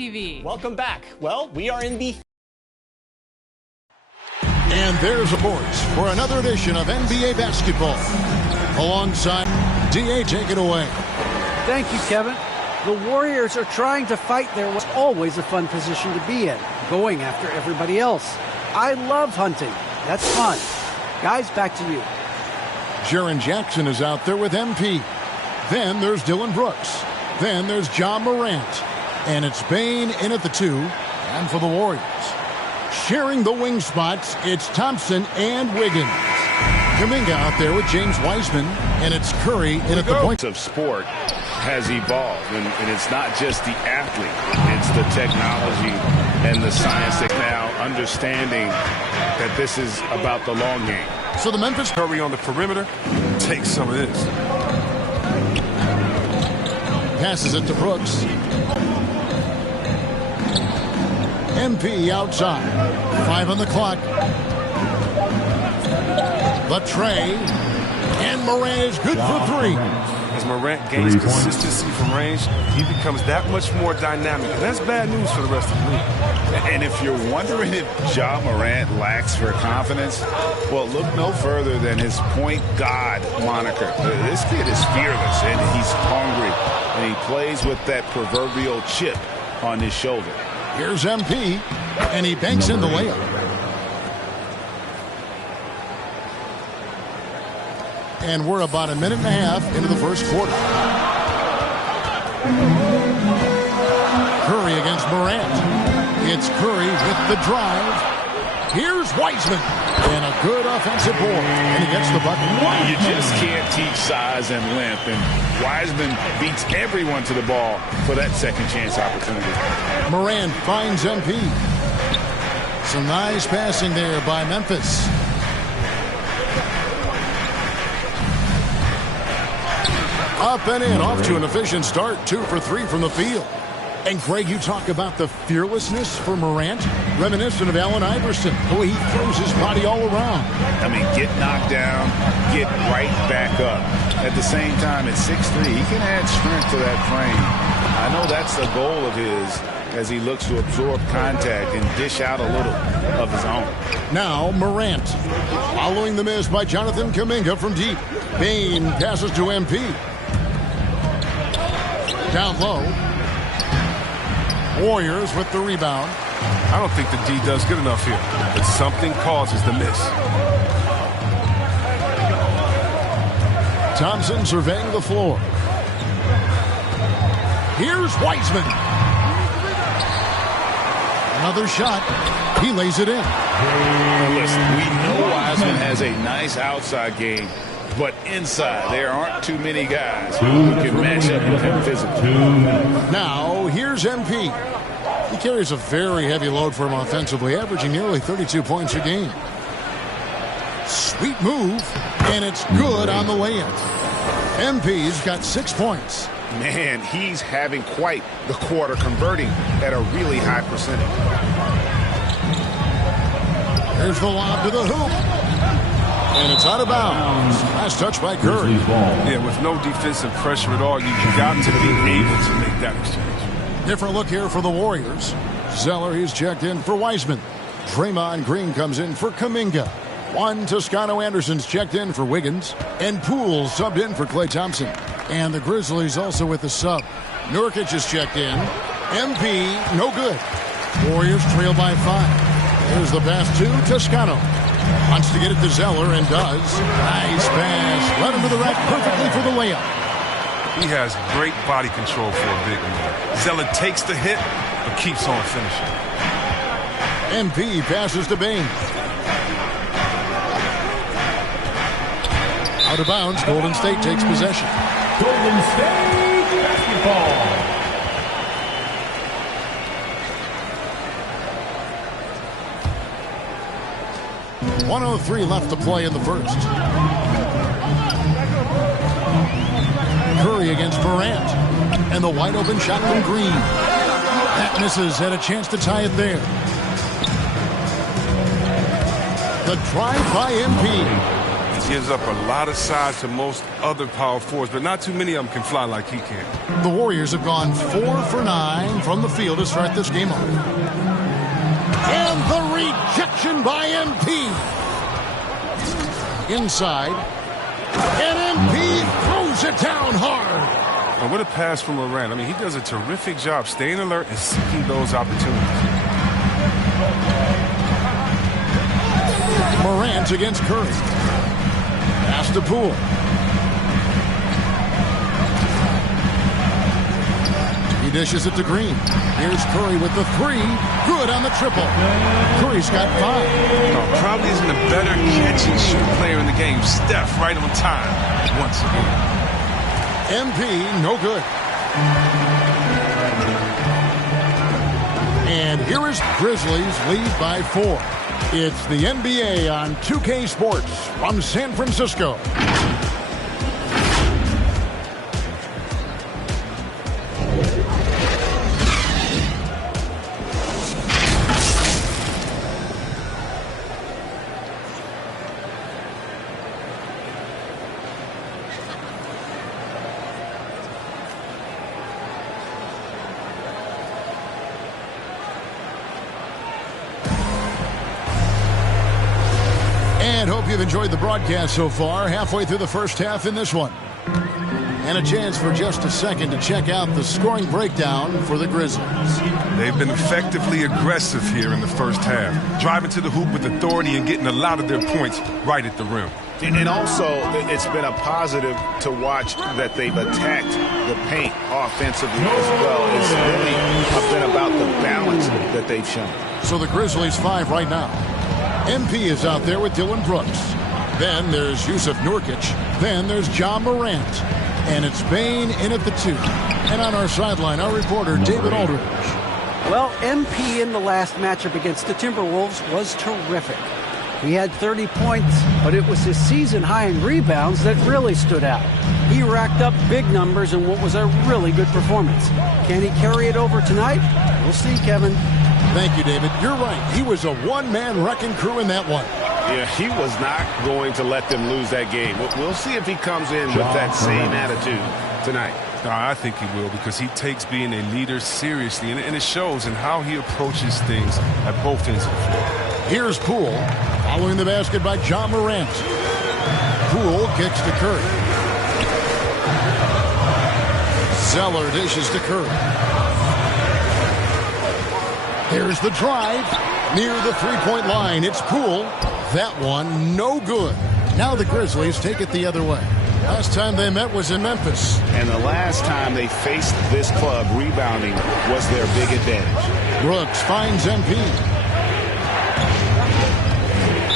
TV. Welcome back. Well, we are in the... And there's reports for another edition of NBA basketball. Alongside DA, take it away. Thank you, Kevin. The Warriors are trying to fight their was always a fun position to be in, going after everybody else. I love hunting. That's fun. Guys, back to you. Jaren Jackson is out there with MP. Then there's Dylan Brooks. Then there's John Morant. And it's Bane in at the 2. And for the Warriors, sharing the wing spots, it's Thompson and Wiggins. Kuminga out there with James Wiseman. And it's Curry in at the point. Of sport has evolved, and it's not just the athlete, it's the technology and the science that now understanding that this is about the long game. So the Memphis Curry on the perimeter takes some of this. Passes it to Brooks. MP outside. 5 on the clock. The tray. And Morant is good for 3. As Morant gains consistency from range, he becomes that much more dynamic. And that's bad news for the rest of the league. And if you're wondering if Ja Morant lacks for confidence, well, look no further than his point guard moniker. This kid is fearless, and he's hungry, and he plays with that proverbial chip on his shoulder. Here's MP, and he banks in the layup. And we're about a minute and a half into the first quarter. Curry against Morant. It's Curry with the drive. Here's Wiseman. And a good offensive board. And he gets the bucket. You just can't teach size and length. And Wiseman beats everyone to the ball for that second chance opportunity. Morant finds MP. Some nice passing there by Memphis. Up and in, off to an efficient start. 2 for 3 from the field. And Greg, you talk about the fearlessness for Morant, reminiscent of Allen Iverson, the way he throws his body all around. I mean, get knocked down, get right back up. At the same time, at 6'3", he can add strength to that frame. I know that's the goal of his as he looks to absorb contact and dish out a little of his own. Now Morant, following the miss by Jonathan Kuminga from deep. Bane passes to MP. Down low. Warriors with the rebound. I don't think the D does good enough here, but something causes the miss. Thompson surveying the floor. Here's Wiseman. Another shot. He lays it in. Listen, we know Wiseman has a nice outside game, but inside there aren't too many guys who can match up with him physically. Now here's MP. He carries a very heavy load for him offensively, averaging nearly 32 points a game. Sweet move, and it's good on the layup. MP's got 6 points. Man, he's having quite the quarter, converting at a really high percentage. Here's the lob to the hoop. And it's out of bounds. Last touch by Curry. Yeah, with no defensive pressure at all, you've got to be able to make that exchange. Different look here for the Warriors. Zeller, he's checked in for Wiseman. Draymond Green comes in for Kuminga. Juan Toscano-Anderson's checked in for Wiggins. And Poole subbed in for Klay Thompson. And the Grizzlies also with the sub. Nurkic is checked in. MP, no good. Warriors trail by 5. There's the pass to Toscano. Wants to get it to Zeller and does. Nice pass. Led him to the rack perfectly for the layup. He has great body control for a big man. Zeller takes the hit, but keeps on finishing. MP passes to Bane. Out of bounds, Golden State takes possession. Golden State basketball. 1:03 left to play in the first. Curry against Morant. And the wide open shot from Green. That misses. Had a chance to tie it there. The drive by MP. gives up a lot of size to most other power forwards, but not too many of them can fly like he can. The Warriors have gone 4 for 9 from the field to start this game off. And the rejection by MP. Inside. And MP throws it down hard. And what a pass from Morant. I mean, he does a terrific job staying alert and seeking those opportunities. Morant against Curry. Pass to Poole. He dishes it to Green. Here's Curry with the 3. Good on the triple. Curry's got 5. Probably isn't a better catch-and-shoot player in the game. Steph right on time once again. MP, no good. And here is Grizzlies lead by 4. It's the NBA on 2K Sports from San Francisco. And hope you've enjoyed the broadcast so far. Halfway through the first half in this one. And a chance for just a second to check out the scoring breakdown for the Grizzlies. They've been effectively aggressive here in the first half, driving to the hoop with authority and getting a lot of their points right at the rim. And also, it's been a positive to watch that they've attacked the paint offensively as well. It's really been about the balance that they've shown. So the Grizzlies 5 right now. MP is out there with Dylan Brooks. Then there's Yusuf Nurkic. Then there's John Morant. And it's Bane in at the 2. And on our sideline, our reporter, David Aldridge. Well, MP in the last matchup against the Timberwolves was terrific. He had 30 points, but it was his season high in rebounds that really stood out. He racked up big numbers in what was a really good performance. Can he carry it over tonight? We'll see, Kevin. Thank you, David. You're right. He was a one-man wrecking crew in that one. Yeah, he was not going to let them lose that game. We'll see if he comes in with that same attitude tonight. I think he will, because he takes being a leader seriously, and it shows in how he approaches things at both ends of the floor. Here's Poole, following the basket by John Morant. Poole kicks to Curry. Zeller dishes to Curry. Here's the drive. Near the three-point line, it's Poole. That one, no good. Now the Grizzlies take it the other way. Last time they met was in Memphis. And the last time they faced this club, rebounding was their big advantage. Brooks finds MP.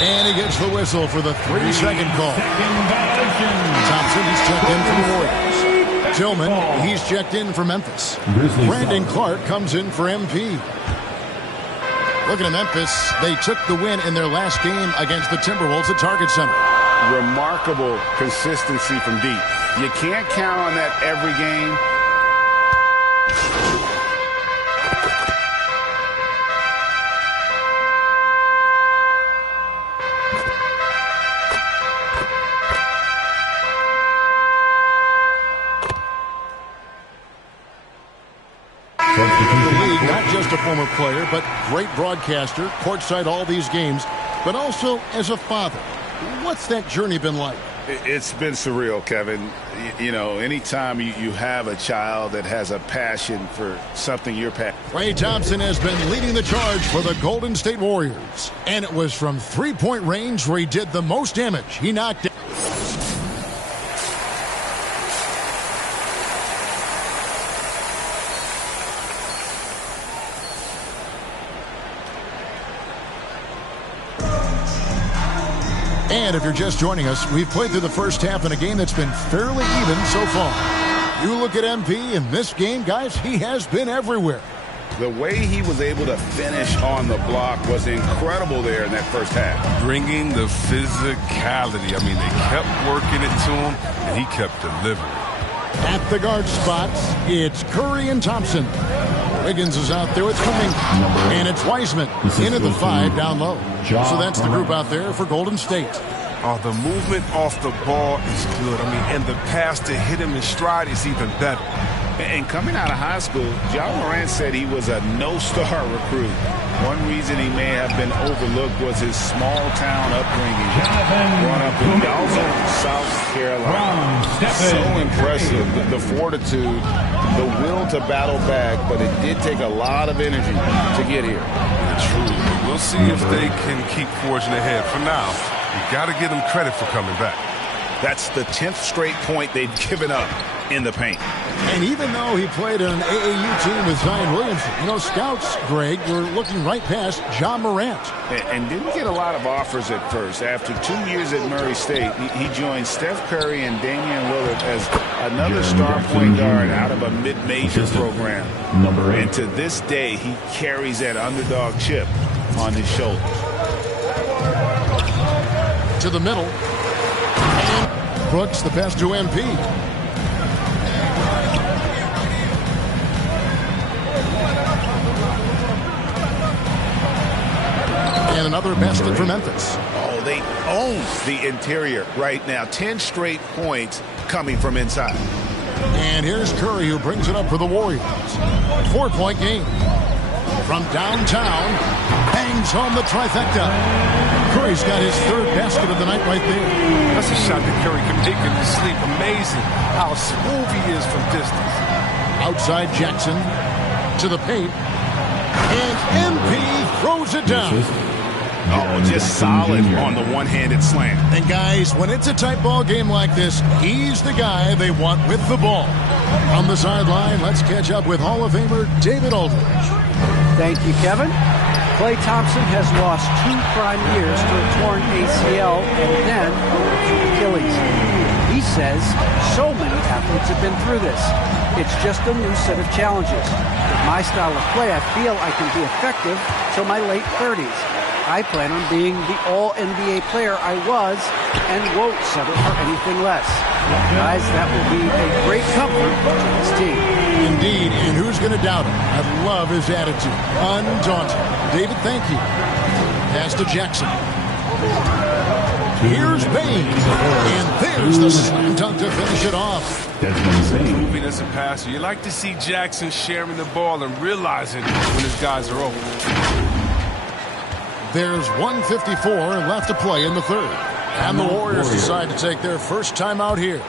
And he gets the whistle for the 3-second call. Thompson, he's checked in for the Warriors. Tillman, he's checked in for Memphis. Brandon Clark comes in for MP. Looking at Memphis, they took the win in their last game against the Timberwolves at Target Center. Remarkable consistency from deep. You can't count on that every game. The league, not just a former player, but great broadcaster, courtside all these games, but also as a father. What's that journey been like? It's been surreal, Kevin. You know, anytime you have a child that has a passion for something you're passionate. Klay Thompson has been leading the charge for the Golden State Warriors. And it was from three-point range where he did the most damage. He knocked it. And if you're just joining us, we've played through the first half in a game that's been fairly even so far. You look at MP in this game, guys, he has been everywhere. The way he was able to finish on the block was incredible there in that first half. Bringing the physicality. I mean, they kept working it to him, and he kept delivering. At the guard spots, it's Curry and Thompson. Wiggins is out there. It's coming. And it's Wiseman into the 5 down low. So that's the group out there for Golden State. Oh, the movement off the ball is good. I mean, and the pass to hit him in stride is even better. And coming out of high school, Ja Morant said he was a no-star recruit. One reason he may have been overlooked was his small-town upbringing. Growing up in Dalton, South Carolina. So impressive, the fortitude, the will to battle back, but it did take a lot of energy to get here. True. We'll see if they can keep forging ahead. For now, you got to give them credit for coming back. That's the 10th straight point they've given up in the paint. And even though he played on an AAU team with Zion Williamson, you know, scouts, Greg, were looking right past Ja Morant. And didn't get a lot of offers at first. After 2 years at Murray State, he joined Steph Curry and Damian Lillard as another star point guard out of a mid-major program. And to this day, he carries that underdog chip on his shoulder. To the middle. And Brooks, the pass to MP. And another basket for Memphis. Oh, they own the interior right now. 10 straight points coming from inside. And here's Curry, who brings it up for the Warriors. 4-point game. From downtown, bangs home the trifecta. Curry's got his third basket of the night right there. That's a shot that Curry can make in his sleep. Amazing how smooth he is from distance. Outside Jackson to the paint. And MP throws it down. Oh, just solid on the one-handed slam. And guys, when it's a tight ball game like this, he's the guy they want with the ball. On the sideline, let's catch up with Hall of Famer David Aldridge. Thank you, Kevin. Klay Thompson has lost 2 prime years to a torn ACL and then to Achilles. He says so many athletes have been through this. It's just a new set of challenges. With my style of play, I feel I can be effective till my late 30s. I plan on being the all-NBA player I was and won't settle for anything less. Guys, that will be a great comfort to this team. Indeed, and who's going to doubt him? I love his attitude. Undaunted. David, thank you. Pass to Jackson. Here's Bain. And there's the slam dunk to finish it off. Moving as a passer. You like to see Jackson sharing the ball and realizing when his guys are open. There's 1:54 left to play in the third. And the Warriors decide to take their first time out here.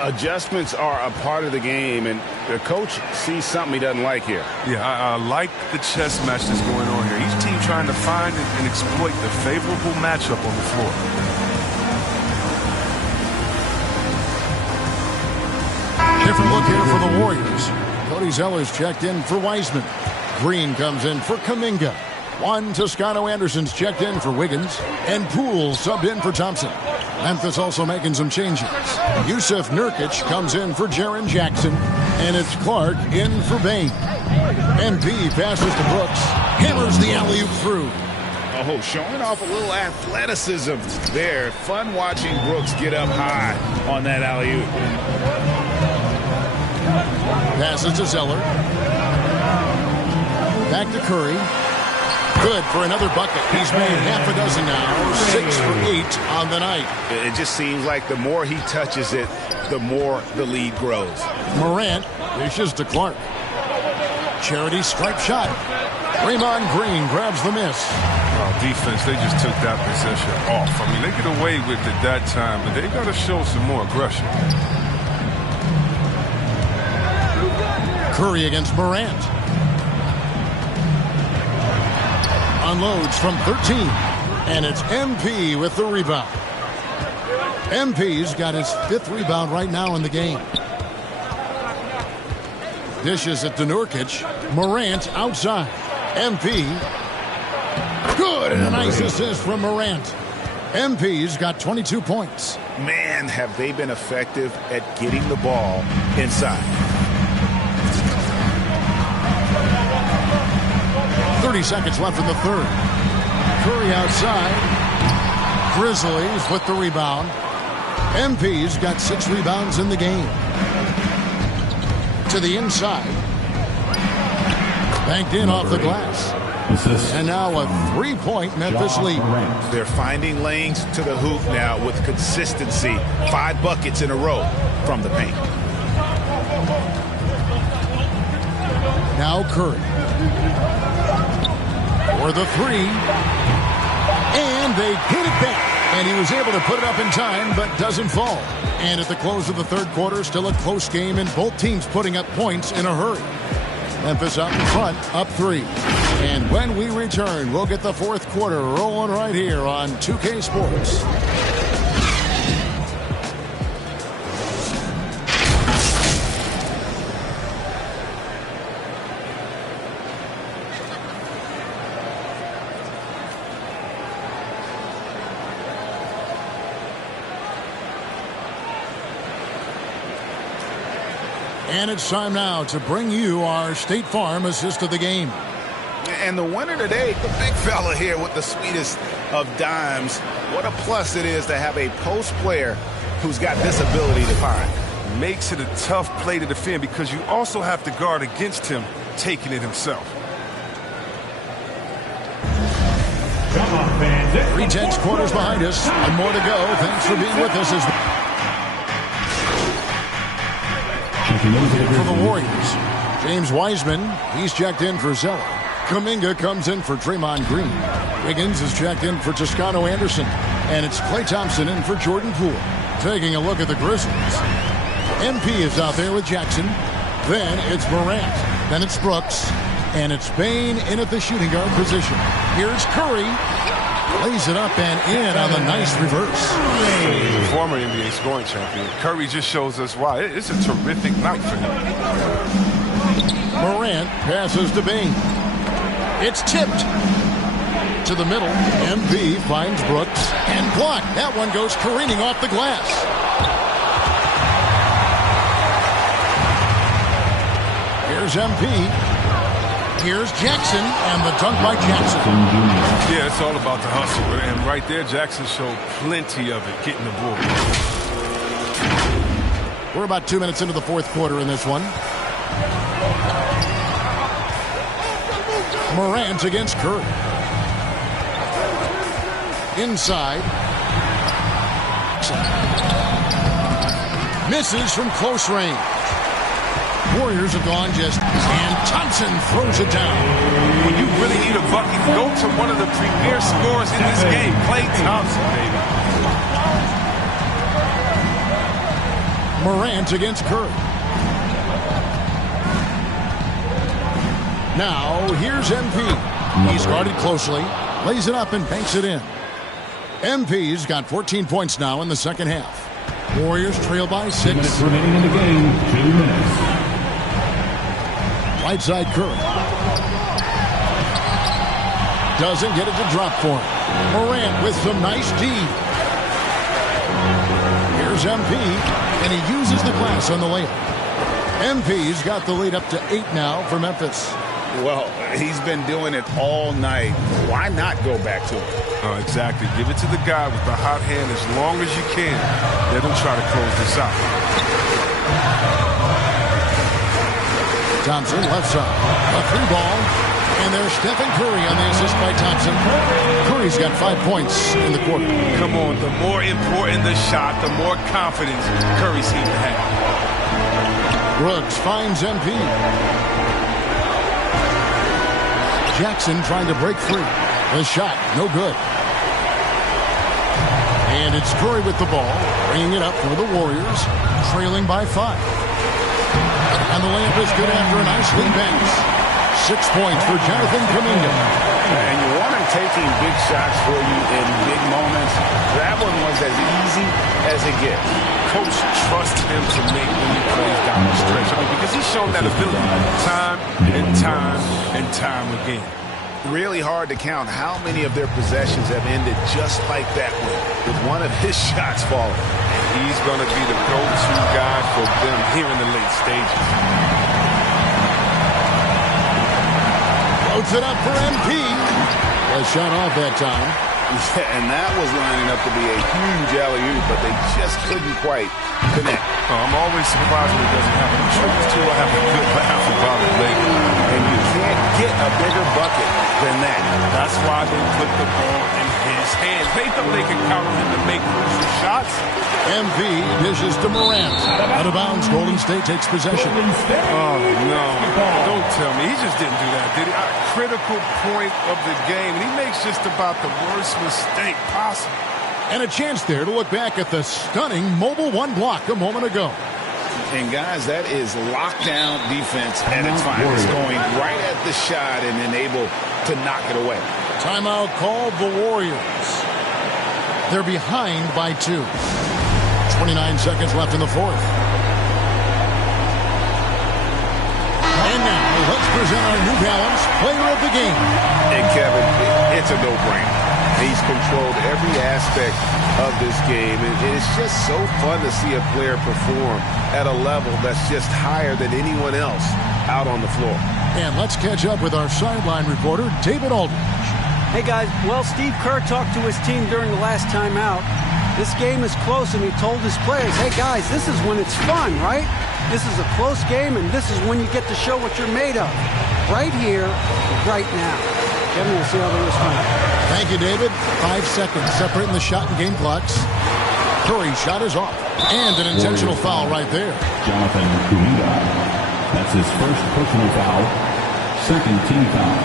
Adjustments are a part of the game, and the coach sees something he doesn't like here. Yeah, I like the chess match that's going on here. Each team trying to find and exploit the favorable matchup on the floor. Different look here for the Warriors. Cody Zeller's checked in for Wiseman. Green comes in for Kuminga. Juan Toscano-Anderson's checked in for Wiggins. And Poole subbed in for Thompson. Memphis also making some changes. Yusuf Nurkic comes in for Jaren Jackson. And it's Clark in for Bain. MP passes to Brooks. Hammers the alley-oop through. Oh, showing off a little athleticism there. Fun watching Brooks get up high on that alley-oop. Passes to Zeller. Back to Curry. Good for another bucket. He's made half a dozen now. 6 for 8 on the night. It just seems like the more he touches it, the more the lead grows. Morant dishes to Clark. Charity stripe shot. Draymond Green grabs the miss. Oh, defense, they just took that possession off. I mean, they get away with it that time, but they got to show some more aggression. Curry against Morant. Unloads from 13. And it's MP with the rebound. MP's got his 5th rebound right now in the game. Dishes it to Nurkic. Morant outside. MP. Good, and a nice assist from Morant. MP's got 22 points. Man, have they been effective at getting the ball inside. 30 seconds left in the third. Curry outside. Grizzlies with the rebound. MP's got 6 rebounds in the game. To the inside. Banked in off the glass. Assist. And now a 3-point Memphis lead. They're finding lanes to the hoop now with consistency. 5 buckets in a row from the paint. Now Curry. For the 3. And they hit it back. And he was able to put it up in time, but doesn't fall. And at the close of the third quarter, still a close game, and both teams putting up points in a hurry. Memphis out in front, up 3. And when we return, we'll get the fourth quarter rolling right here on 2K Sports. And it's time now to bring you our State Farm assist of the game. And the winner today, the big fella here with the sweetest of dimes. What a plus it is to have a post player who's got this ability to find. Makes it a tough play to defend because you also have to guard against him taking it himself. Come on, fans. 3 tenths quarters behind us and more to go. Thanks for being with us as for the Warriors. James Wiseman, he's checked in for Zeller. Kuminga comes in for Draymond Green. Wiggins is checked in for Toscano Anderson. And it's Klay Thompson in for Jordan Poole. Taking a look at the Grizzlies. MP is out there with Jackson. Then it's Morant. Then it's Brooks. And it's Bane in at the shooting guard position. Here's Curry. Lays it up and in on the nice reverse. The former NBA scoring champion. Curry just shows us why. It's a terrific night for him. Morant passes to Bane. It's tipped to the middle. MP finds Brooks and blocked. That one goes careening off the glass. Here's MP. Here's Jackson, and the dunk by Jackson. Yeah, it's all about the hustle. And right there, Jackson showed plenty of it, getting the ball. We're about 2 minutes into the fourth quarter in this one. Morant against Curry. Inside. Misses from close range. Warriors have gone and Thompson throws it down. When you really need a bucket, go to one of the premier scorers in this game, Klay Thompson, baby. Morant against Curry. Now, here's MP. He's guarded closely, lays it up and banks it in. MP's got 14 points now in the second half. Warriors trail by 6. 2 minutes remaining in the game. 2 minutes. Right side Curry. Doesn't get it to drop for him. Morant with some nice D. Here's MP, and he uses the glass on the layup. MP's got the lead up to 8 now for Memphis. Well, he's been doing it all night. Why not go back to him? Oh, exactly. Give it to the guy with the hot hand as long as you can. Let him try to close this out. Thompson left side. A 3 ball. And there's Stephen Curry on the assist by Thompson. Curry's got 5 points in the quarter. Come on, the more important the shot, the more confidence Curry seems to have. Brooks finds MP. Jackson trying to break free. The shot, no good. And it's Curry with the ball, bringing it up for the Warriors, trailing by 5. And the layup is good after a nice lead pass. 6 points for Jonathan Kuminga. And you want him taking big shots for you in big moments. That one was as easy as it gets. Coach trusts him to make winning plays down the stretch. I mean, because he's shown that ability time and time and time again. Really hard to count how many of their possessions have ended just like that one, with one of his shots falling. He's going to be the go-to guy for them here in the late stages. Floats it up for MP. A shot off that time. Yeah, and that was lining up to be a huge alley-oop, but they just couldn't quite connect. Oh, I'm always surprised when it doesn't happen. I'm sure this too will have a good laugh about it later. And you can't get a bigger bucket than that. That's why they put the ball in his hands. They thought they could count on him to make crucial shots. MV dishes to Morant. Out of bounds, Golden State takes possession. Oh, no. Don't tell me. He just didn't do that, did he? A critical point of the game. And he makes just about the worst mistake possible. And a chance there to look back at the stunning mobile one block a moment ago. And, guys, that is lockdown defense at its finest. Going right at the shot and then able to knock it away. Timeout called the Warriors. They're behind by 2. 29 seconds left in the fourth. And now, let's present our New Balance Player of the Game. And, Kevin, it's a no-brainer. He's controlled every aspect of this game. And it's just so fun to see a player perform at a level that's just higher than anyone else out on the floor. And let's catch up with our sideline reporter, David Aldridge. Hey, guys. Well, Steve Kerr talked to his team during the last timeout. This game is close, and he told his players, hey, guys, this is when it's fun, right? This is a close game, and this is when you get to show what you're made of. Right here, right now. Kevin, we'll see how they respond. Thank you, David. 5 seconds separating the shot and game clocks. Curry's shot is off. And an intentional foul right there. Jonathan Kuminga. That's his first personal foul. Second team foul.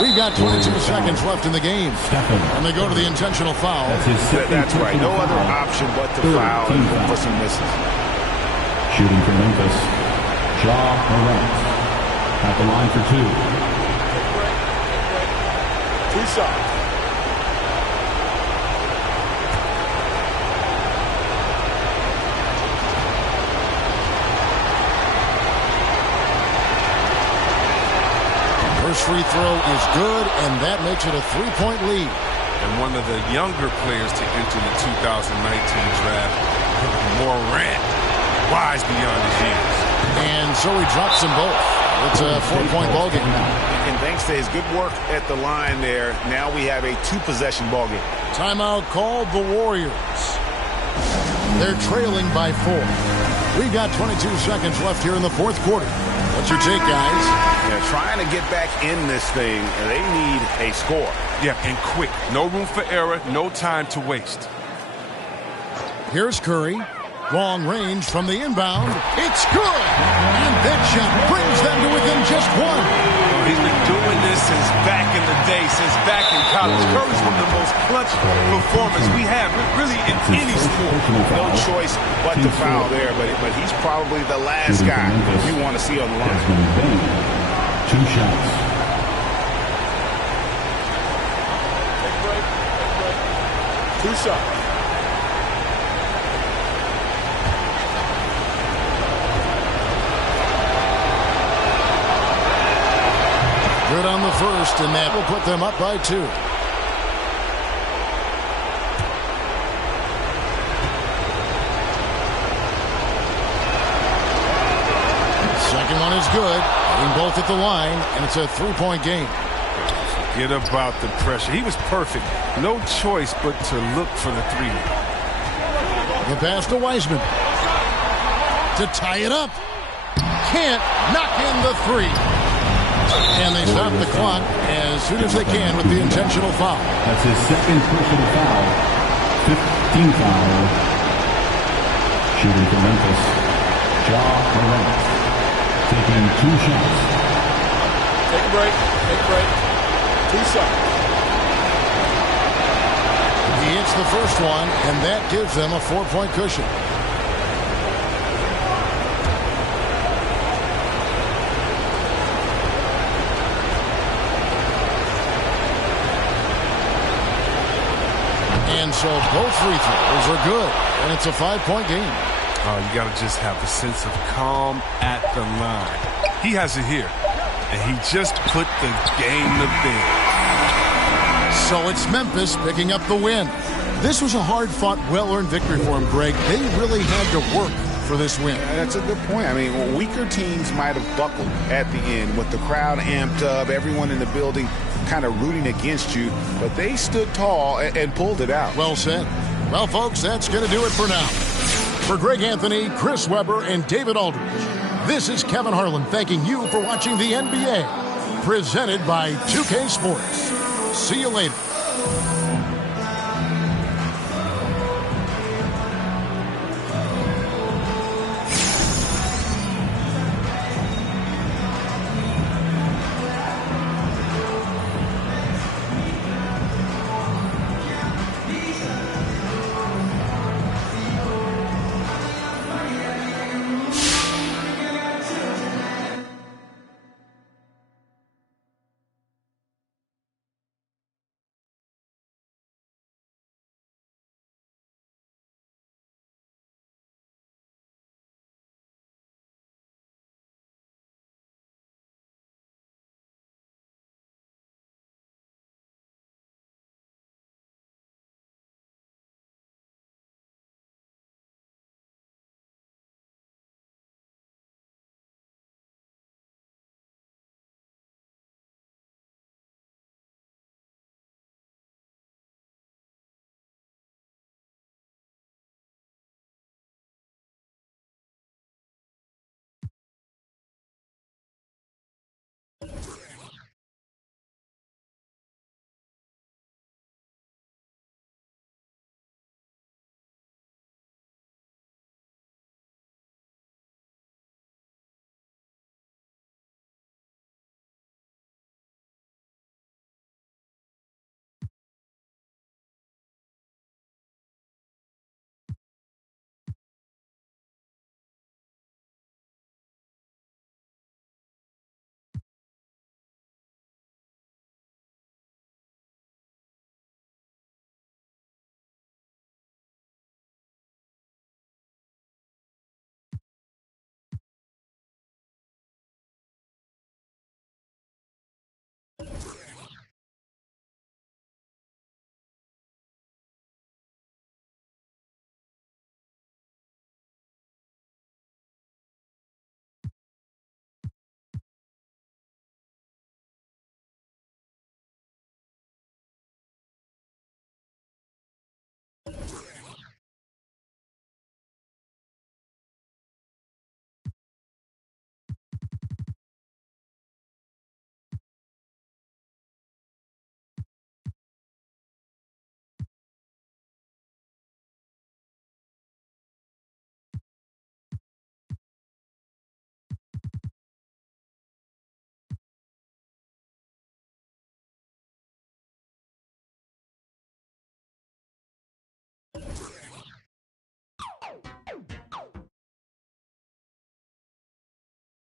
We've got 22 seconds left in the game. And they go to the intentional foul. That's right. No other option but to foul and for some misses. Shooting for Memphis. Ja Morant. At the line for 2. 2 shots. First free throw is good, and that makes it a 3-point lead. And one of the younger players to enter the 2019 draft, Morant, wise beyond his years. And so he drops them both. It's a 4-point ball game. And thanks to his good work at the line there, now we have a 2-possession ball game. Timeout called the Warriors. They're trailing by 4. We've got 22 seconds left here in the fourth quarter. What's your take, guys? Yeah, trying to get back in this thing, they need a score. Yeah, and quick. No room for error, no time to waste. Here's Curry. Long range from the inbound. It's good! And that shot brings them to within just 1. He's been doing this since back in the day, since back in college. Curry's one of the most clutch performers we have, really, in any sport. No choice but to foul there, but he's probably the last guy you want to see on the line. 2 shots. Two shots. Good on the first, and that will put them up by 2. Second one is good. Hitting both at the line, and it's a 3-point game. Forget about the pressure. He was perfect. No choice but to look for the 3. The pass to Wiseman. To tie it up. Can't knock in the 3. And they stop the clock as soon as they can with the intentional foul. That's his second personal foul. 15 foul. Shooting for Memphis. Ja Morant. Taking 2 shots. Take a break. 2 shots. He hits the first one, and that gives them a 4-point cushion. And so both free throws are good, and it's a 5-point game. You got to just have a sense of calm at the line. He has it here, and he just put the game to bed. So it's Memphis picking up the win. This was a hard-fought, well-earned victory for him, Greg. They really had to work for this win. That's a good point. I mean, weaker teams might have buckled at the end with the crowd amped up, everyone in the building kind of rooting against you, but they stood tall and pulled it out. Well said. Well, folks, that's going to do it for now. For Greg Anthony, Chris Webber, and David Aldridge, This is Kevin Harlan thanking you for watching the NBA, presented by 2K Sports. See you later.